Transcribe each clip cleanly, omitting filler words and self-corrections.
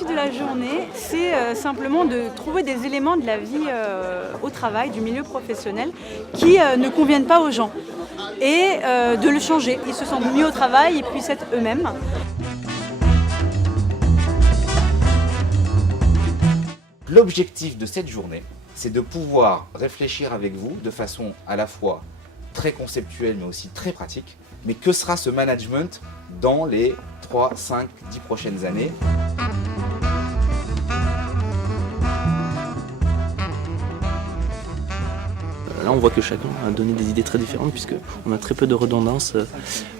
L'objectif de la journée, c'est simplement de trouver des éléments de la vie au travail, du milieu professionnel, qui ne conviennent pas aux gens et de le changer. Ils se sentent mieux au travail et puissent être eux-mêmes. L'objectif de cette journée, c'est de pouvoir réfléchir avec vous de façon à la fois très conceptuelle mais aussi très pratique. Mais que sera ce management dans les 3, 5, 10 prochaines années ? Là, on voit que chacun a donné des idées très différentes puisqu'on a très peu de redondance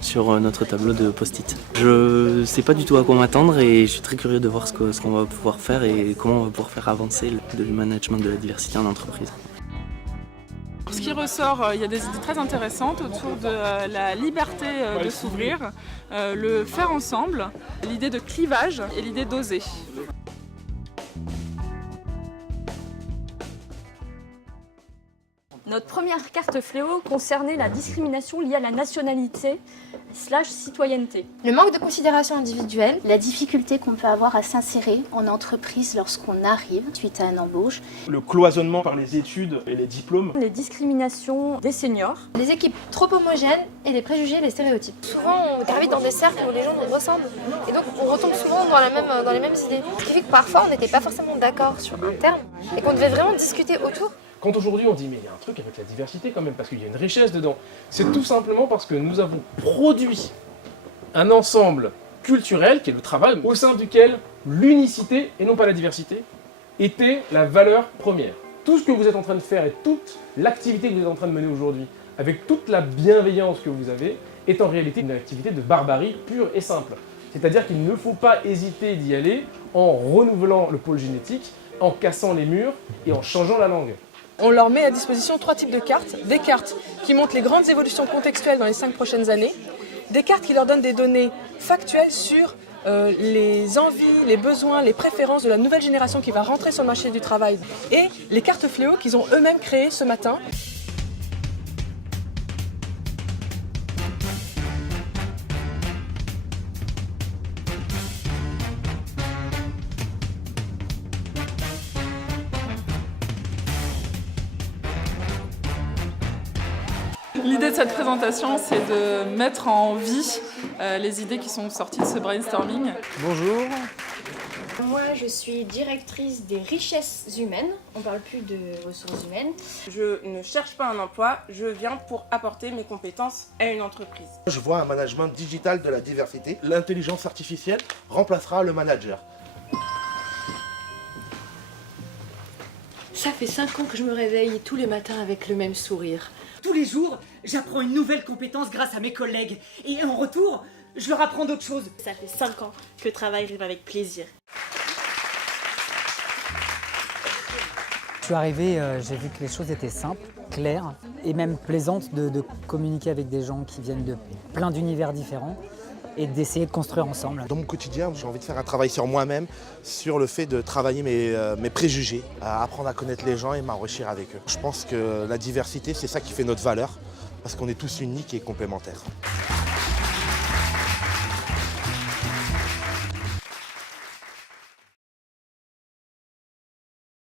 sur notre tableau de post-it. Je ne sais pas du tout à quoi m'attendre et je suis très curieux de voir ce qu'on va pouvoir faire et comment on va pouvoir faire avancer le management de la diversité en entreprise. Ce qui ressort, il y a des idées très intéressantes autour de la liberté de s'ouvrir, le faire ensemble, l'idée de clivage et l'idée d'oser. Notre première carte fléau concernait la discrimination liée à la nationalité / citoyenneté. Le manque de considération individuelle, la difficulté qu'on peut avoir à s'insérer en entreprise lorsqu'on arrive suite à une embauche. Le cloisonnement par les études et les diplômes. Les discriminations des seniors. Les équipes trop homogènes et les préjugés et les stéréotypes. Souvent on gravite dans des cercles où les gens nous ressemblent et donc on retombe souvent dans les mêmes idées. Ce qui fait que parfois on n'était pas forcément d'accord sur un terme et qu'on devait vraiment discuter autour. Quand aujourd'hui on dit mais il y a un truc avec la diversité quand même, parce qu'il y a une richesse dedans, c'est tout simplement parce que nous avons produit un ensemble culturel, qui est le travail, au sein duquel l'unicité, et non pas la diversité, était la valeur première. Tout ce que vous êtes en train de faire et toute l'activité que vous êtes en train de mener aujourd'hui, avec toute la bienveillance que vous avez, est en réalité une activité de barbarie pure et simple. C'est-à-dire qu'il ne faut pas hésiter d'y aller en renouvelant le pôle génétique, en cassant les murs et en changeant la langue. On leur met à disposition 3 types de cartes. Des cartes qui montrent les grandes évolutions contextuelles dans les 5 prochaines années, des cartes qui leur donnent des données factuelles sur les envies, les besoins, les préférences de la nouvelle génération qui va rentrer sur le marché du travail, et les cartes fléaux qu'ils ont eux-mêmes créées ce matin. L'idée de cette présentation, c'est de mettre en vie les idées qui sont sorties de ce brainstorming. Bonjour. Moi, je suis directrice des richesses humaines. On parle plus de ressources humaines. Je ne cherche pas un emploi, je viens pour apporter mes compétences à une entreprise. Je vois un management digital de la diversité. L'intelligence artificielle remplacera le manager. Ça fait 5 ans que je me réveille tous les matins avec le même sourire. Tous les jours, j'apprends une nouvelle compétence grâce à mes collègues. Et en retour, je leur apprends d'autres choses. Ça fait 5 ans que le travail arrive avec plaisir. Je suis arrivé, j'ai vu que les choses étaient simples, claires et même plaisantes de communiquer avec des gens qui viennent de plein d'univers différents et d'essayer de construire ensemble. Dans mon quotidien, j'ai envie de faire un travail sur moi-même, sur le fait de travailler mes préjugés, apprendre à connaître les gens et m'enrichir avec eux. Je pense que la diversité, c'est ça qui fait notre valeur, parce qu'on est tous uniques et complémentaires.